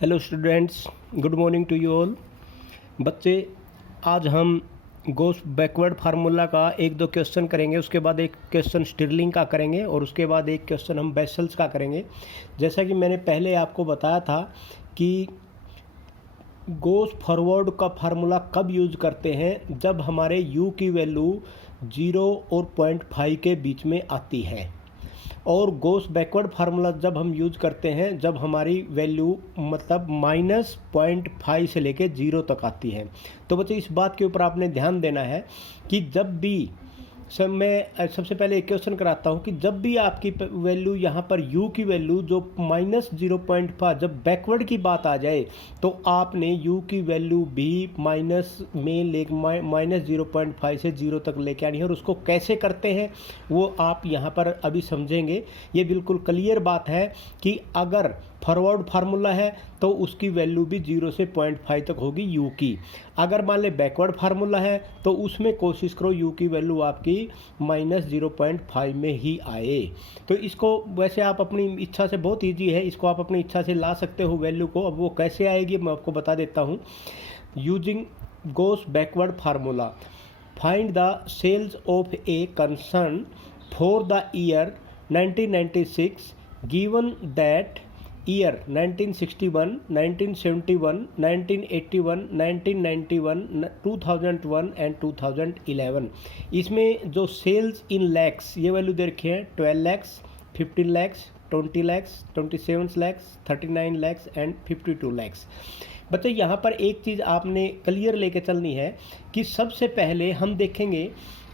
Hello students, good morning to you all. बच्चे, आज हम गोस बैकवर्ड फार्मूला का एक दो क्वेश्चन करेंगे। उसके बाद एक क्वेश्चन स्टिरलिंग का करेंगे और उसके बाद एक क्वेश्चन हम बेसल्स का करेंगे। जैसा कि मैंने पहले आपको बताया था कि गोस फॉरवर्ड का फार्मूला कब यूज़ करते हैं, जब हमारे u की वैल्यू 0 और 0.5 के बीच में आती है, और गोस बैकवर्ड फार्मूला जब हम यूज करते हैं जब हमारी वैल्यू मतलब -0.5 से लेके 0 तक आती है। तो बच्चे, इस बात के ऊपर आपने ध्यान देना है कि जब भी मैं सबसे पहले एक क्वेश्चन कराता हूँ कि जब भी आपकी वैल्यू यहाँ पर u की वैल्यू जो -0.5 जब बैकवर्ड की बात आ जाए तो आपने u की वैल्यू भी माइनस में ले -0.5 से 0 तक लेके आनी है। और उसको कैसे करते हैं वो आप यहाँ पर अभी समझेंगे। ये बिल्कुल क्लियर बात है कि अगर फॉरवर्ड फार्मूला है तो उसकी वैल्यू भी 0 से 0.5 तक होगी u की। अगर मान ले बैकवर्ड फार्मूला है तो उसमें कोशिश करो u की वैल्यू आपकी -0.5 में ही आए। तो इसको वैसे आप अपनी इच्छा से, बहुत ईजी है, इसको आप अपनी इच्छा से ला सकते हो वैल्यू को। अब वो कैसे आएगी मैं आपको बता देता हूँ। Using Gauss backward formula, find the sales of a concern for the year 1996 given that year 1961, 1971, 1981, 1991, 2001 and 2011। इसमें जो सेल्स इन लैक्स ये वैल्यू दे रखी है 12 लैक्स, 15 लैक्स, 20 लैक्स, 27 लैक्स, 39 लैक्स एंड 52 लैक्स। बच्चे, यहाँ पर एक चीज़ आपने क्लियर लेके चलनी है कि सबसे पहले हम देखेंगे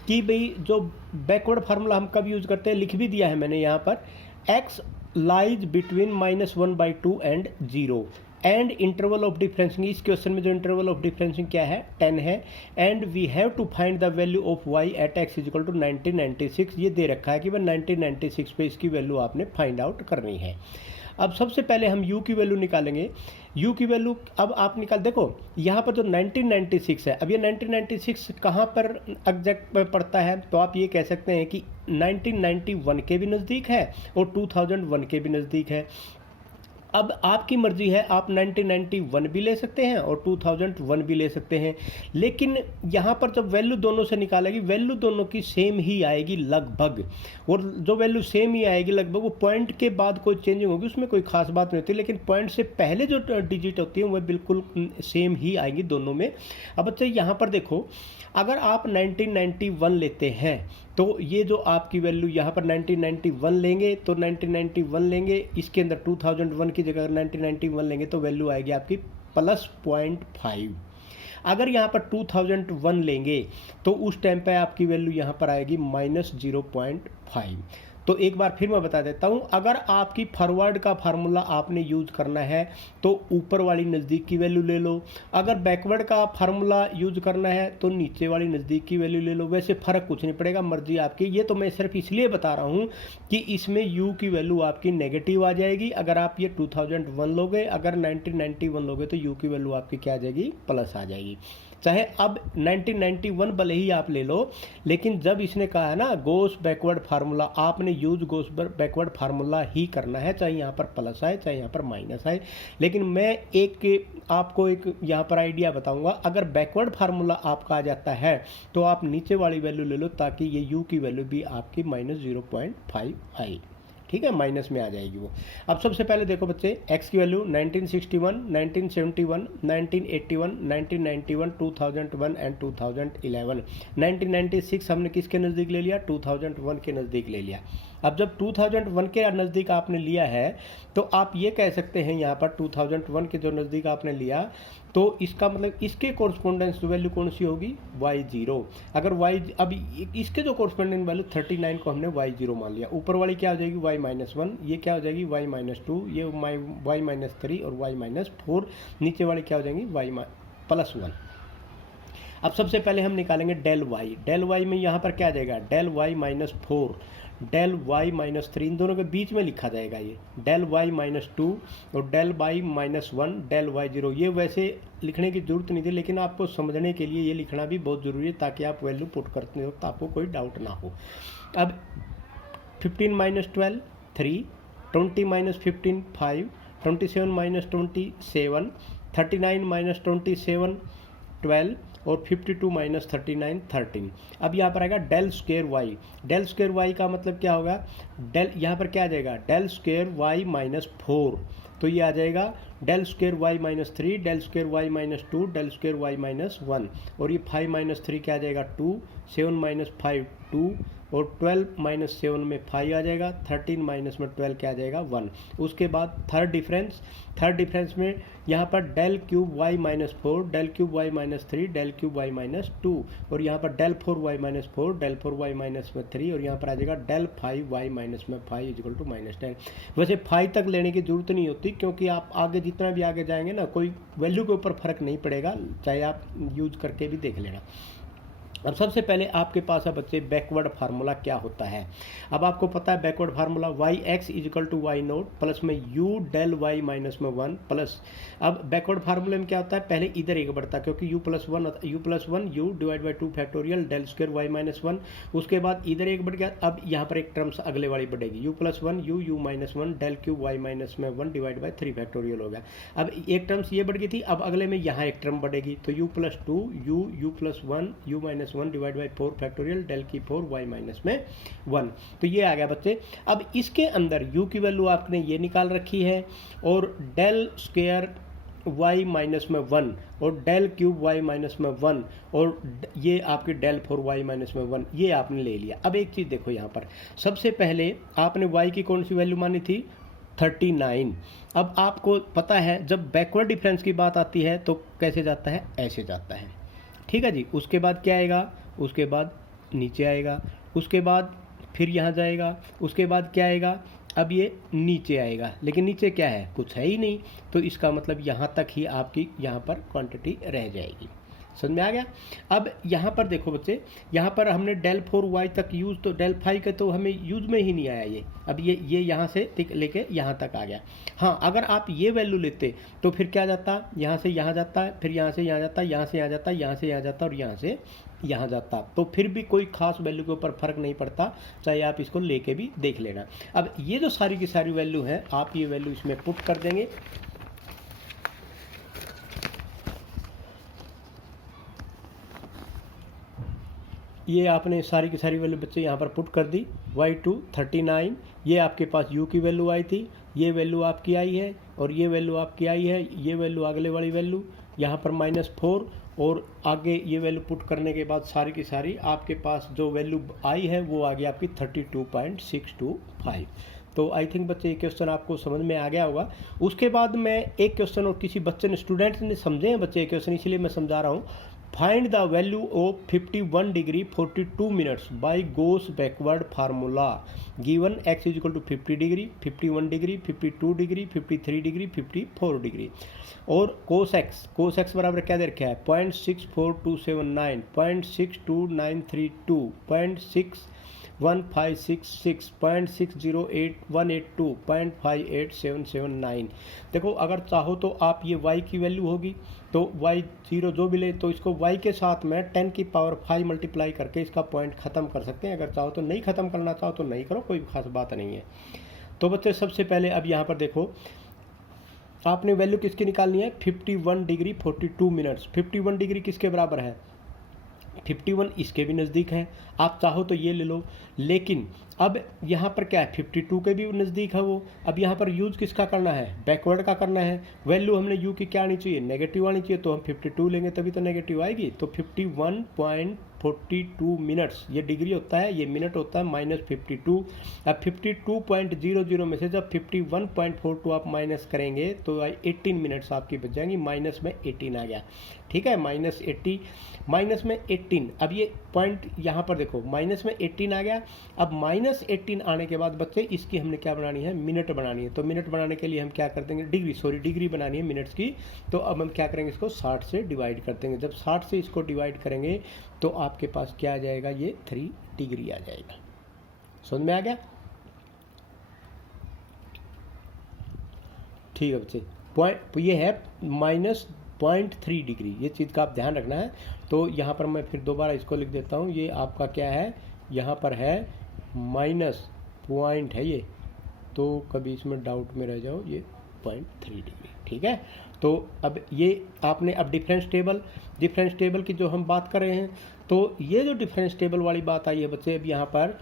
कि भाई जो बैकवर्ड फार्मूला हम कब यूज़ करते हैं, लिख भी दिया है मैंने यहाँ पर। x lies between -1/2 and 0 and interval of differencing. इस क्वेश्चन में जो इंटरवल ऑफ डिफरेंसिंग क्या है, 10 है। And we have to find the value of y at x equal to 1996। ये दे रखा है कि वह 1996 पे इसकी वैल्यू आपने फाइंड आउट करनी है। अब सबसे पहले हम u की वैल्यू निकालेंगे। u की वैल्यू अब आप निकाल, देखो यहाँ पर जो 1996 है, अब ये 1996 कहाँ पर एग्जैक्ट पड़ता है, तो आप ये कह सकते हैं कि 1991 के भी नज़दीक है और 2001 के भी नज़दीक है। अब आपकी मर्जी है, आप 1991 भी ले सकते हैं और 2001 भी ले सकते हैं। लेकिन यहाँ पर जब वैल्यू दोनों से निकालेगी, वैल्यू दोनों की सेम ही आएगी लगभग। और जो वैल्यू सेम ही आएगी लगभग, वो पॉइंट के बाद कोई चेंजिंग होगी, उसमें कोई खास बात नहीं होती। लेकिन पॉइंट से पहले जो डिजिट होती है वह बिल्कुल सेम ही आएंगी दोनों में। अब बच्चे, यहाँ पर देखो, अगर आप 1991 लेते हैं तो ये जो आपकी वैल्यू यहाँ पर 1991 लेंगे तो 1991 लेंगे, इसके अंदर 2001 की जगह 1991 लेंगे तो वैल्यू आएगी आपकी +0.5। अगर यहाँ पर 2001 लेंगे तो उस टाइम पे आपकी वैल्यू यहाँ पर आएगी -0.5। तो एक बार फिर मैं बता देता हूँ, अगर आपकी फॉरवर्ड का फार्मूला आपने यूज करना है तो ऊपर वाली नज़दीक की वैल्यू ले लो। अगर बैकवर्ड का फार्मूला यूज करना है तो नीचे वाली नज़दीक की वैल्यू ले लो। वैसे फ़र्क कुछ नहीं पड़ेगा, मर्जी आपकी। ये तो मैं सिर्फ इसलिए बता रहा हूँ कि इसमें u की वैल्यू आपकी नेगेटिव आ जाएगी अगर आप ये 2001 लोगे। अगर 1991 लोगे तो u की वैल्यू आपकी क्या आ जाएगी, प्लस आ जाएगी। चाहे अब 1991 भले ही आप ले लो, लेकिन जब इसने कहा है ना गोस बैकवर्ड फार्मूला, आपने यूज गोस बैकवर्ड फार्मूला ही करना है, चाहे यहाँ पर प्लस आए चाहे यहाँ पर माइनस आए। लेकिन मैं आपको एक यहाँ पर आइडिया बताऊंगा। अगर बैकवर्ड फार्मूला आपका आ जाता है तो आप नीचे वाली वैल्यू ले लो ताकि ये u की वैल्यू भी आपकी -0.5 आए। ठीक है, माइनस में आ जाएगी वो। अब सबसे पहले देखो बच्चे, x की वैल्यू 1961, 1971, 1981, 1991, 2001 एंड 2011। 1996 हमने किसके नज़दीक ले लिया, 2001 के नज़दीक ले लिया। अब जब 2001 के नज़दीक आपने लिया है तो आप ये कह सकते हैं, यहाँ पर 2001 के जो नज़दीक आपने लिया तो इसका मतलब इसके कोरस्पोंडेंस वैल्यू कौन सी होगी, y0। अगर y, अब इसके जो कोरस्पोंडेंस वैल्यू 39 को हमने y0 मान लिया। ऊपर वाली क्या हो जाएगी, y-1, ये क्या हो जाएगी y-2, ये y-3 और y-4। नीचे वाली क्या हो जाएंगी, y+1। अब सबसे पहले हम निकालेंगे डेल y में यहाँ पर क्या आ जाएगा, डेल y-4, डेल y-3, इन दोनों के बीच में लिखा जाएगा ये डेल y-2 और डेल y-1, डेल y0। ये वैसे लिखने की जरूरत नहीं थी, लेकिन आपको समझने के लिए ये लिखना भी बहुत ज़रूरी है ताकि आप वैल्यू पुट करते वक्त आपको कोई डाउट ना हो। अब 15 - 12 3, 20 - 15 5, 27 माइनस 27 39 माइनस 27 12 और 52 माइनस 39 13। अब यहाँ पर आएगा del square y. Del square y का मतलब क्या होगा, डेल यहाँ पर क्या आ जाएगा, डेल स्क्वायर वाई माइनस 4, तो ये आ जाएगा del square y minus 3, del square y minus 2, del square y minus 1, और ये 5 माइनस 3 क्या आ जाएगा 2, 7 माइनस 5 2, और 12 माइनस 7 में 5 आ जाएगा, 13 माइनस में 12 क्या आ जाएगा 1। उसके बाद थर्ड डिफरेंस में यहाँ पर del cube y minus 4, del cube y minus 3, del cube y minus 2, और यहाँ पर del 4 y minus 4, del 4 y minus में 3, और यहाँ पर आ जाएगा डेल 5 वाई माइनस में 5 इक्वल टू माइनस 10। वैसे 5 तक लेने की जरूरत नहीं होती, क्योंकि आप आगे जितना भी आगे जाएंगे ना, कोई वैल्यू के ऊपर फर्क नहीं पड़ेगा, चाहे आप यूज करके भी देख लेना। अब सबसे पहले आपके पास है बच्चे बैकवर्ड फार्मूला क्या होता है। अब आपको पता है backward formula y x equal to y naught plus में यू डेल वाई माइनस में 1 प्लस। अब बैकवर्ड फार्मूले में क्या होता है, पहले इधर एक बढ़ता है क्योंकि u+1 u divide by 2 factorial del square y minus 1, उसके बाद इधर एक बढ़ गया। अब यहाँ पर एक टर्म्स अगले वाली बढ़ेगी u+1 u minus 1 del cube y minus में 1 डिवाइड बाई 3 फैक्टोरियल हो गया। अब एक टर्म्स ये बढ़ गई थी, अब अगले में यहाँ एक टर्म बढ़ेगी, तो u+2 u+1 u minus 1 divide by 4 factorial del की 4 वाई माइनस में 1। तो ये आ गया बच्चे। अब इसके अंदर u की वैल्यू आपने ये निकाल रखी है, और डेल स्क्वायर वाई माइनस में 1 और डेल क्यूब वाई माइनस में 1 और ये आपकी डेल 4 वाई माइनस में 1, ये आपने ले लिया। अब एक चीज़ देखो यहाँ पर, सबसे पहले आपने y की कौन सी वैल्यू मानी थी 39। अब आपको पता है जब बैकवर्ड डिफरेंस की बात आती है तो कैसे जाता है, ऐसे जाता है, ठीक है जी। उसके बाद क्या आएगा, उसके बाद नीचे आएगा, उसके बाद फिर यहाँ जाएगा, उसके बाद क्या आएगा, अब ये नीचे आएगा, लेकिन नीचे क्या है, कुछ है ही नहीं, तो इसका मतलब यहाँ तक ही आपकी यहाँ पर क्वांटिटी रह जाएगी। समझ में आ गया। अब यहाँ पर देखो बच्चे, यहाँ पर हमने डेल 4 वाई तक यूज़, तो डेल 5 का तो हमें यूज में ही नहीं आया ये। अब ये यहाँ से लेके यहाँ तक आ गया। हाँ, अगर आप ये वैल्यू लेते तो फिर क्या जाता, यहाँ से यहाँ जाता है, फिर यहाँ से यहाँ जाता है, यहाँ से यहाँ जाता है, यहाँ से यहाँ जाता है, और यहाँ से यहाँ जाता, तो फिर भी कोई खास वैल्यू के ऊपर फर्क नहीं पड़ता, चाहे आप इसको लेके भी देख लेना। अब ये जो सारी की सारी वैल्यू है, आप ये वैल्यू इसमें पुट कर देंगे। ये आपने सारी की सारी वैल्यू बच्चे यहाँ पर पुट कर दी। y2 39, ये आपके पास u की वैल्यू आई थी, ये वैल्यू आपकी आई है, और ये वैल्यू आपकी आई है, ये वैल्यू अगले वाली वैल्यू यहाँ पर -4, और आगे ये वैल्यू पुट करने के बाद सारी की सारी आपके पास जो वैल्यू आई है वो आ गई आपकी 32.625। तो आई थिंक बच्चे ये क्वेश्चन आपको समझ में आ गया होगा। उसके बाद मैं एक क्वेश्चन, और किसी बच्चे ने, स्टूडेंट ने समझे हैं बच्चे क्वेश्चन, इसलिए मैं समझा रहा हूँ। Find the value of 51 degree 42 minutes by Gauss backward formula given x is equal to 50 degree 51 degree 52 degree 53 degree 54 degree, और कोस एक्स बराबर क्या दे रखा है 0.64279, 0.62932, 0.61566, 0.608182, 0.58779। देखो अगर चाहो तो आप ये y की वैल्यू होगी तो y0 जो भी ले, तो इसको y के साथ में 10 की पावर 5 मल्टीप्लाई करके इसका पॉइंट ख़त्म कर सकते हैं। अगर चाहो तो नहीं ख़त्म करना चाहो तो नहीं करो, कोई खास बात नहीं है। तो बच्चे सबसे पहले अब यहाँ पर देखो, आपने वैल्यू किसकी निकालनी है 51 डिग्री 42 मिनट्स। 51 डिग्री किसके बराबर है 51, इसके भी नज़दीक है, आप चाहो तो ये ले लो, लेकिन अब यहाँ पर क्या है 52 के भी नज़दीक है वो। अब यहाँ पर यूज़ किसका करना है, बैकवर्ड का करना है। वैल्यू हमने यू की क्या आनी चाहिए, नेगेटिव आनी चाहिए, तो हम 52 लेंगे तभी तो नेगेटिव आएगी। तो 51.42 मिनट्स, ये डिग्री होता है, ये मिनट होता है -52। अब 52.00 में से जब 51.42 आप माइनस करेंगे तो 18 मिनट्स आपकी बच जाएंगी, माइनस में 18 आ गया, ठीक है, -80 माइनस में 18। अब ये पॉइंट यहाँ पर देखो माइनस में 18 आ गया। अब -18 आने के बाद बच्चे इसकी हमने क्या बनानी है, मिनट बनानी है। तो मिनट बनाने के लिए हम क्या कर देंगे, डिग्री बनानी है मिनट्स की। तो अब हम क्या करेंगे, इसको 60 से डिवाइड कर देंगे। जब 60 से इसको डिवाइड करेंगे तो आपके पास क्या आ जाएगा, ये 3 डिग्री आ जाएगा। समझ में आ गया, ठीक है बच्चे। पॉइंट ये है -0.3 डिग्री, ये चीज़ का आप ध्यान रखना है। तो यहाँ पर मैं फिर दोबारा इसको लिख देता हूँ, ये आपका क्या है, यहाँ पर है माइनस पॉइंट है ये, तो कभी इसमें डाउट में रह जाओ, ये 1.3 डिग्री। ठीक है, तो अब ये आपने अब डिफरेंस टेबल की जो हम बात कर रहे हैं, तो ये जो डिफरेंस टेबल वाली बात आई है बच्चे, अब यहाँ पर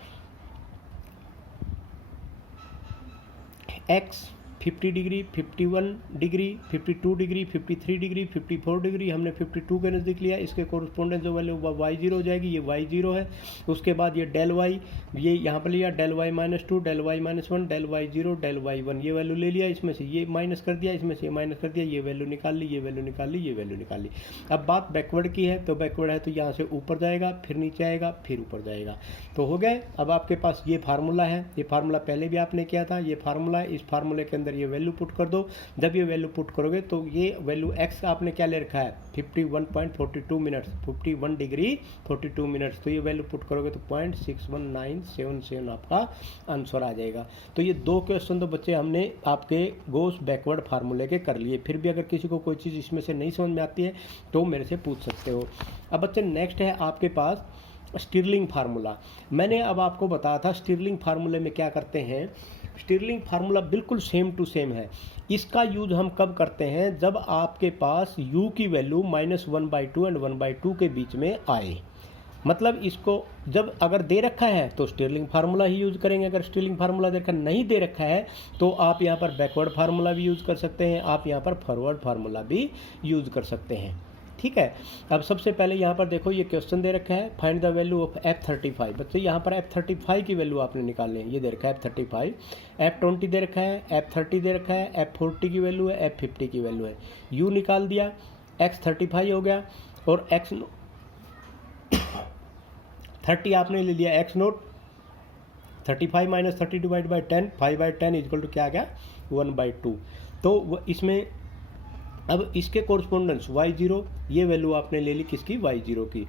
x 50 degree, 51 degree, 52 degree, 53 degree, 54 degree, हमने 52 के नज़दीक लिया, इसके कोरस्पोंडेंट जो वैल्यू y0 हो जाएगी, ये y0 है। उसके बाद ये डेल y, ये यहाँ पर लिया del y -2, del y -1, del y0, del y1, ये वैल्यू ले लिया, इसमें से ये माइनस कर दिया, इसमें से ये माइनस कर दिया, ये वैल्यू निकाल ली, ये वैल्यू निकाल ली, ये वैल्यू निकाल ली। अब बात बैकवर्ड की है, तो बैकवर्ड है तो यहाँ से ऊपर जाएगा, फिर नीचे आएगा, फिर ऊपर जाएगा, तो हो गए। अब आपके पास ये फार्मूला है, ये फार्मूला पहले भी आपने किया था, ये फार्मूला है, इस फार्मूले के अंदर ये वैल्यू पुट कर दो। जब ये वैल्यू पुट करोगे तो ये वैल्यू x आपने क्या ले रखा है, 51.42 मिनट्स, 51 डिग्री 42 मिनट्स, तो ये वैल्यू पुट करोगे तो 0.61977 आपका आंसर आ जाएगा। तो ये दो क्वेश्चन तो बच्चे हमने आपके गॉस बैकवर्ड फार्मूले के कर लिए। फिर भी अगर किसी को कोई चीज़ इसमें से नहीं समझ में आती है तो मेरे से पूछ सकते हो। अब बच्चे नेक्स्ट है आपके पास स्टिरलिंग फार्मूला। मैंने अब आपको बताया था स्टिरलिंग फार्मूले में क्या करते हैं। स्टिरलिंग फार्मूला बिल्कुल सेम टू सेम है। इसका यूज हम कब करते हैं, जब आपके पास u की वैल्यू -1/2 एंड 1/2 के बीच में आए। मतलब इसको जब अगर दे रखा है तो स्टिरलिंग फार्मूला ही यूज़ करेंगे। अगर स्टिरलिंग फार्मूला देखकर नहीं दे रखा है तो आप यहाँ पर बैकवर्ड फार्मूला भी यूज़ कर सकते हैं, आप यहाँ पर फॉरवर्ड फार्मूला भी यूज़ कर सकते हैं। ठीक है, अब सबसे पहले यहाँ पर देखो ये क्वेश्चन दे रखा है, find the value of F35। बच्चे यहाँ पर F35 की वैल्यू आपने निकालनी है। ये दे रखा है F35, F20 दे रखा है, F30 दे रखा है, F40 की वैल्यू है, F50 की वैल्यू है। U निकाल दिया, X35 हो गया, और X30 आपने ले लिया X0, 35 - 30 divide by 10, 5/10 equal to क्या आ गया 1/2। तो इसमें अब इसके कोरस्पोंडेंस y0, ये वैल्यू आपने ले ली किसकी, y0 की।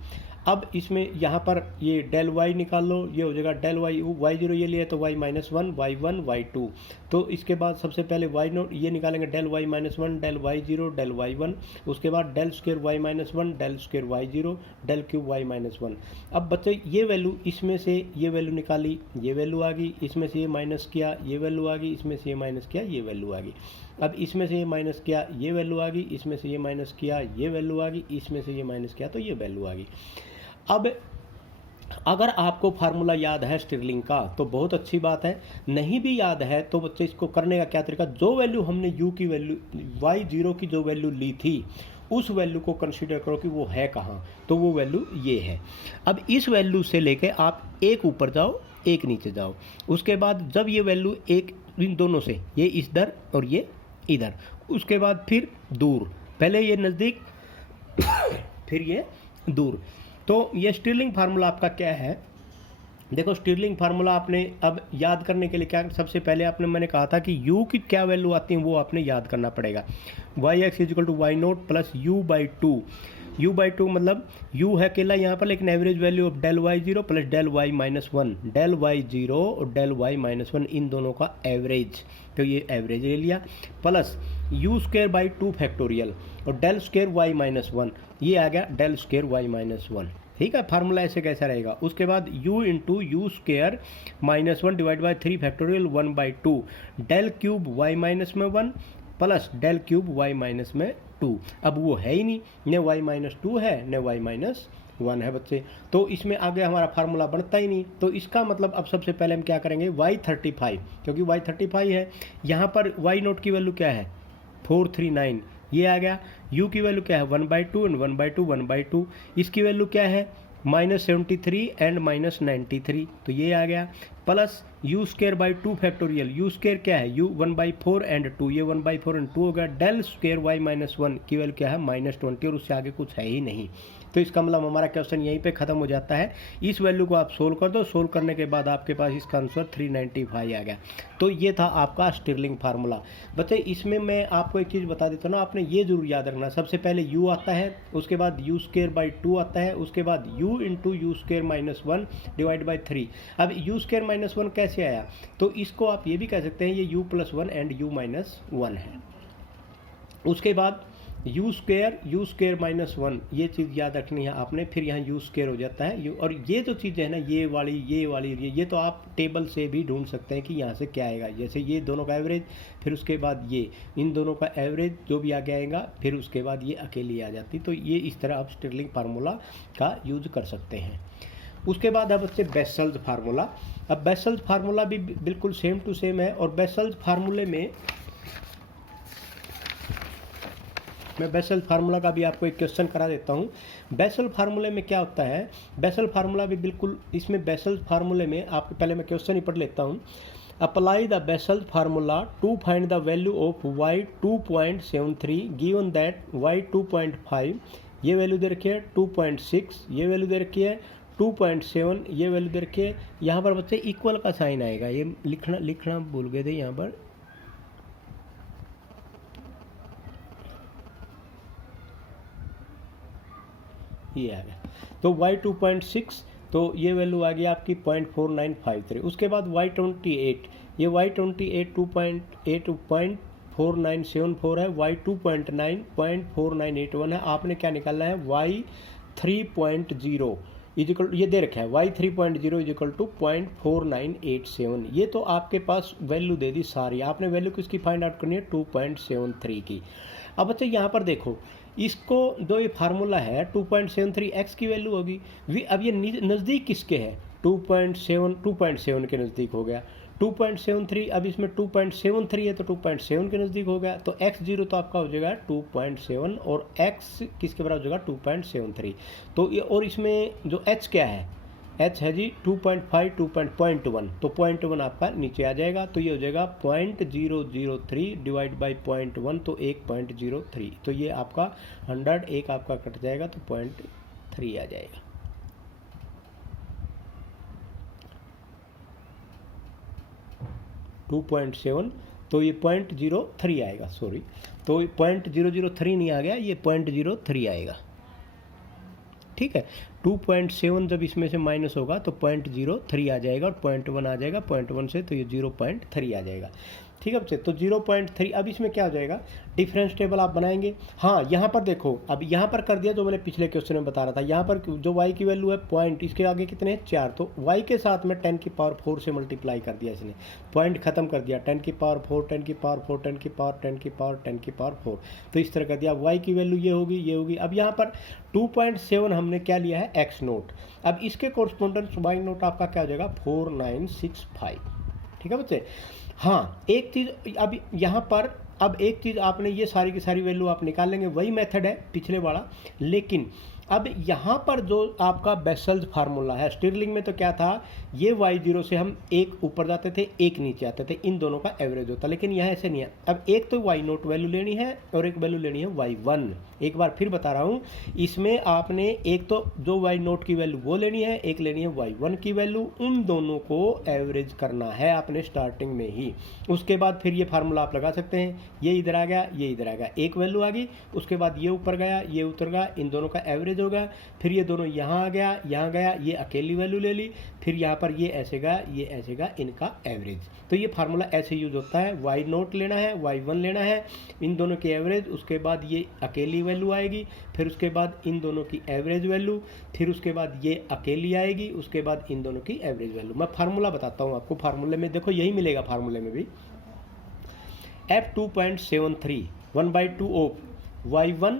अब इसमें यहाँ पर ये डेल y निकाल लो, ये हो जाएगा डेल y0 ये लिया तो y -1, y1, y2। तो इसके बाद सबसे पहले y0 ये निकालेंगे, del y -1, del y0, del y1। उसके बाद del square y -1, del square y0, del cube y -1। अब बच्चे ये वैल्यू, इसमें से ये वैल्यू निकाली, ये वैल्यू आ गई, इसमें से ये माइनस किया, ये वैल्यू आ गई, इसमें से ये माइनस किया, ये वैल्यू आ गई। अब इसमें से ये माइनस किया, ये वैल्यू आ गई, इसमें से ये माइनस किया, ये वैल्यू आ गई, इसमें से ये माइनस किया तो ये वैल्यू आ गई। अब अगर आपको फार्मूला याद है स्टिरलिंग का तो बहुत अच्छी बात है, नहीं भी याद है तो बच्चे इसको करने का क्या तरीका, जो वैल्यू हमने u की वैल्यू y0 की जो वैल्यू ली थी उस वैल्यू को कंसीडर करो कि वो है कहाँ, तो वो वैल्यू ये है। अब इस वैल्यू से लेके आप एक ऊपर जाओ, एक नीचे जाओ। उसके बाद जब ये वैल्यू एक, इन दोनों से ये इधर और ये इधर, उसके बाद फिर दूर, पहले ये नज़दीक फिर ये दूर। तो ये स्टिरलिंग फार्मूला आपका क्या है, देखो स्टिरलिंग फार्मूला आपने अब याद करने के लिए क्या, सबसे पहले आपने, मैंने कहा था कि u की क्या वैल्यू आती है वो आपने याद करना पड़ेगा। yx = y0 + u/2। u/2 मतलब u है अकेला यहाँ पर, लेकिन average value of del y0 + del y -1, del y0 और डेल y -1 इन दोनों का एवरेज, तो ये एवरेज ले लिया, प्लस u²/2 फैक्टोरियल और डेल स्क्वायर y -1, ये आ गया डेल स्क्वायर y -1। ठीक है, फार्मूला ऐसे कैसा रहेगा। उसके बाद u × u² -1 divide by 3 factorial 1/2, del cube y -1 plus del cube y -2। अब वो है ही नहीं, न y -2 है न y -1 है बच्चे, तो इसमें आगे हमारा फार्मूला बनता ही नहीं। तो इसका मतलब अब सबसे पहले हम क्या करेंगे, y35, क्योंकि y35 है, यहाँ पर y0 की वैल्यू क्या है 439, ये आ गया। u की वैल्यू क्या है 1/2 एंड 1/2 1/2, इसकी वैल्यू क्या है -73 एंड -93, तो ये आ गया, प्लस u²/2 फैक्टोरियल, u² क्या है u 1/4 एंड 2, ये 1/4 एंड 2 हो गया, डेल स्क्वायर y -1 की वैल्यू क्या है -20, और उससे आगे कुछ है ही नहीं। तो इसका मतलब हमारा क्वेश्चन यहीं पे ख़त्म हो जाता है। इस वैल्यू को आप सोल्व कर दो, सोल्व करने के बाद आपके पास इसका आंसर 395 आ गया। तो ये था आपका स्टिरलिंग फार्मूला। बच्चे इसमें मैं आपको एक चीज़ बता देता हूँ ना, आपने ये जरूर याद रखना, सबसे पहले u आता है, उसके बाद u²/2 आता है, उसके बाद u × u² -1 डिवाइड बाई 3। अब u² -1 कैसे आया, तो इसको आप ये भी कह सकते हैं ये u + 1 एंड u - 1 है। उसके बाद यू स्क्वायर माइनस वन, ये चीज़ याद रखनी है आपने। फिर यहाँ यू स्क्वायर हो जाता है यू, और ये जो चीज़ है ना ये वाली ये तो आप टेबल से भी ढूंढ सकते हैं कि यहाँ से क्या आएगा। जैसे ये दोनों का एवरेज, फिर उसके बाद ये इन दोनों का एवरेज जो भी आगे आएगा, फिर उसके बाद ये अकेली आ जाती। तो ये इस तरह आप स्टिरलिंग फार्मूला का यूज कर सकते हैं। उसके बाद अब बच्चे बेसल्स फार्मूला। अब बेसल्स फार्मूला भी बिल्कुल सेम टू सेम है, और बेसल्स फार्मूले में मैं बेसल फार्मूला का भी आपको एक क्वेश्चन करा देता हूँ। बेसल फार्मूले में क्या होता है, बेसल फार्मूला भी बिल्कुल इसमें बेसल फार्मूले में आप पहले मैं क्वेश्चन ही पढ़ लेता हूँ। Apply the Bessel formula to find the value of y 2.73 given that y 2.5, ये वैल्यू दे रखी है 2.6, ये वैल्यू दे रखी है 2.7, ये वैल्यू दे रखी है। यहाँ पर बच्चे इक्वल का साइन आएगा, ये लिखना भूल गए थे यहाँ पर। ये आ गया, तो y 2.6, तो ये वैल्यू आ गई आपकी 0.4953। उसके बाद y 28, ये y 28 2.8 है, y 2.9 0.4981 है। आपने क्या निकालना है, y 3.0 इजिकल, ये दे रखा है y 3.0 इजिकल टू 0.4987। ये तो आपके पास वैल्यू दे दी सारी, आपने वैल्यू किसकी फाइंड आउट करनी है 2.73 की। अब बच्चे यहाँ पर देखो, इसको जो ये फार्मूला है 2.73 x की वैल्यू होगी, अब ये नज़दीक किसके है 2.7 के नज़दीक हो गया 2.73। अब इसमें 2.73 है तो 2.7 के नज़दीक हो गया, तो x0 तो आपका हो जाएगा 2.7 और x किसके बराबर हो जाएगा 2.73। तो ये, और इसमें जो h क्या है, h है जी 2.5 2.1, तो 0.1 आपका नीचे आ जाएगा, तो ये हो जाएगा 0.003 डिवाइड बाई 0.1, तो 1.03। तो ये आपका 100 एक आपका कट जाएगा तो 0.3 आ जाएगा। टू 2.7, तो ये 0.03 आएगा, सॉरी, तो 0.003 नहीं आ गया, ये 0.03 आएगा। ठीक है, 2.7 जब इसमें से माइनस होगा तो 0.03 आ जाएगा, और 0.1 आ जाएगा, 0.1 से तो ये 0.3 आ जाएगा। ठीक है बच्चे, तो 0.3। अब इसमें क्या हो जाएगा, डिफरेंस टेबल आप बनाएंगे। हाँ, यहाँ पर देखो, अब यहाँ पर कर दिया जो मैंने पिछले क्वेश्चन में बता रहा था। यहाँ पर जो y की वैल्यू है पॉइंट, इसके आगे कितने हैं 4, तो y के साथ में 10 की पावर 4 से मल्टीप्लाई कर दिया इसने, पॉइंट खत्म कर दिया, 10 की पावर 4 10 की पावर 4 10 की पावर 10 की पावर 10 की पावर 4, तो इस तरह कर दिया। y की वैल्यू ये होगी, ये होगी। अब यहाँ पर 2.7 हमने क्या लिया है x नोट, अब इसके कोरस्पोंडेंस y नोट आपका क्या हो जाएगा 4965। ठीक है बच्चे। हाँ, एक चीज़ अब यहाँ पर, अब एक चीज़ आपने ये सारी की सारी वैल्यू आप निकाल लेंगे, वही मेथड है पिछले वाला, लेकिन अब यहाँ पर जो आपका बेसल्स फार्मूला है, स्टिरलिंग में तो क्या था, ये y0 से हम एक ऊपर जाते थे एक नीचे आते थे, इन दोनों का एवरेज होता, लेकिन यहाँ ऐसे नहीं है। अब एक तो y नोट वैल्यू लेनी है और एक वैल्यू लेनी है y1। एक बार फिर बता रहा हूँ, इसमें आपने एक तो जो y नोट की वैल्यू वो लेनी है, एक लेनी है y1 की वैल्यू, उन दोनों को एवरेज करना है आपने स्टार्टिंग में ही। उसके बाद फिर ये फार्मूला आप लगा सकते हैं, ये इधर आ गया, ये इधर आ गया, एक वैल्यू आ गई, उसके बाद ये ऊपर गया, ये उतर गया, इन दोनों का एवरेज होगा, फिर ये दोनों यहाँ आ गया, यहाँ गया, ये अकेली वैल्यू ले ली, फिर यहाँ पर ये ऐसे गया, ये ऐसे गया, इनका एवरेज। तो ये फार्मूला ऐसे यूज होता है, y नोट लेना है, y1 लेना है, इन दोनों की एवरेज, उसके बाद ये अकेली वैल्यू आएगी, फिर उसके बाद इन दोनों की एवरेज वैल्यू, फिर उसके बाद ये अकेली आएगी, उसके बाद इन दोनों की एवरेज वैल्यू। मैं फार्मूला बताता हूँ आपको, फार्मूले में देखो यही मिलेगा, फार्मूले में भी f 2.73 1/2 of y1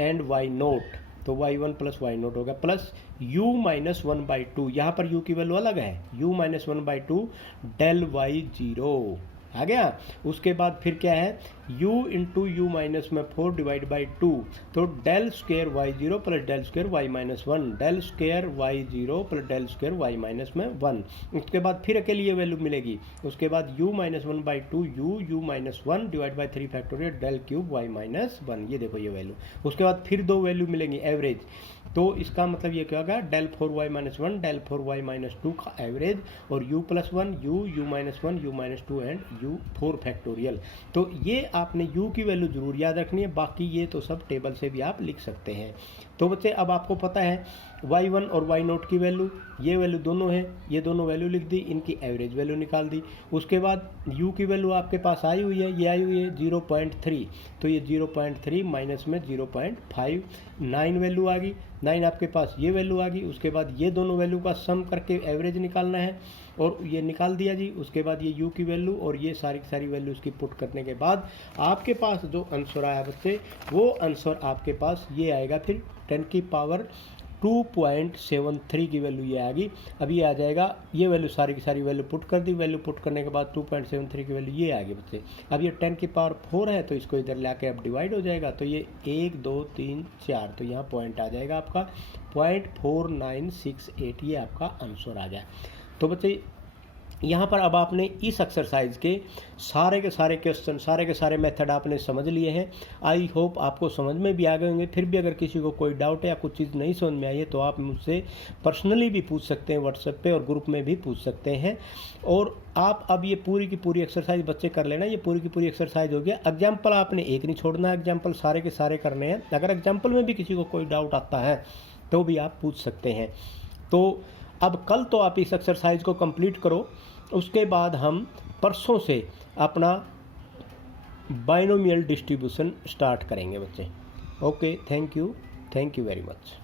and y note, तो y1 प्लस y नोट हो गया, प्लस u माइनस 1/2, यहाँ पर u की वैल्यू अलग है, u माइनस 1/2 डेल y0 आ गया। उसके बाद फिर क्या है, u इंटू यू माइनस में 4 डिवाइड बाई 2, तो del square y0 plus del square y minus 1, del square y0 plus del square y minus में 1। उसके बाद फिर अकेले ये वैल्यू मिलेगी, उसके बाद u minus 1/2 u minus 1 divide by 3 factorial del cube y minus 1, ये देखो ये वैल्यू। उसके बाद फिर दो वैल्यू मिलेंगी एवरेज, तो इसका मतलब ये क्या होगा, del 4y-1 del 4y-2 का एवरेज और u+1 u-1 u-2 and u4 factorial. तो ये आपने u की वैल्यू ज़रूर याद रखनी है, बाकी ये तो सब टेबल से भी आप लिख सकते हैं। तो बच्चे अब आपको पता है y1 और y0 की वैल्यू, ये वैल्यू दोनों है, ये दोनों वैल्यू लिख दी, इनकी एवरेज वैल्यू निकाल दी। उसके बाद u की वैल्यू आपके पास आई हुई है, ये आई हुई है 0.3, तो ये 0.3 माइनस में 0.5, 9 वैल्यू आ गई, 9 आपके पास ये वैल्यू आ गई। उसके बाद ये दोनों वैल्यू का सम करके एवरेज निकालना है और ये निकाल दिया जी। उसके बाद ये u की वैल्यू और ये सारी की सारी वैल्यू इसकी पुट करने के बाद आपके पास जो आंसर आया बच्चे, वो आंसर आपके पास ये आएगा फिर 10 की पावर 2.73 की वैल्यू ये आ गई। अब ये आ जाएगा, ये वैल्यू सारी की सारी वैल्यू पुट कर दी, वैल्यू पुट करने के बाद 2.73 की वैल्यू ये आ गई बच्चे। अब ये 10 की पावर 4 है, तो इसको इधर लाके अब डिवाइड हो जाएगा, तो ये 1 2 3 4, तो यहाँ पॉइंट आ जाएगा आपका 0.4968, ये आपका आंसर आ जाए। तो बच्चे यहाँ पर अब आपने इस एक्सरसाइज के सारे क्वेश्चन, सारे के सारे मेथड आपने समझ लिए हैं। आई होप आपको समझ में भी आ गए होंगे। फिर भी अगर किसी को कोई डाउट है या कुछ चीज़ नहीं समझ में आई है तो आप मुझसे पर्सनली भी पूछ सकते हैं, व्हाट्सएप पे और ग्रुप में भी पूछ सकते हैं। और आप अब ये पूरी की पूरी एक्सरसाइज बच्चे कर लेना, ये पूरी की पूरी एक्सरसाइज हो गया। एग्जाम्पल आपने एक नहीं छोड़ना, एग्जाम्पल सारे के सारे करने हैं। अगर एग्जाम्पल में भी किसी को कोई डाउट आता है तो भी आप पूछ सकते हैं। तो अब कल तो आप इस एक्सरसाइज को कंप्लीट करो, उसके बाद हम परसों से अपना बाइनोमियल डिस्ट्रीब्यूशन स्टार्ट करेंगे बच्चे। Okay, thank you very much.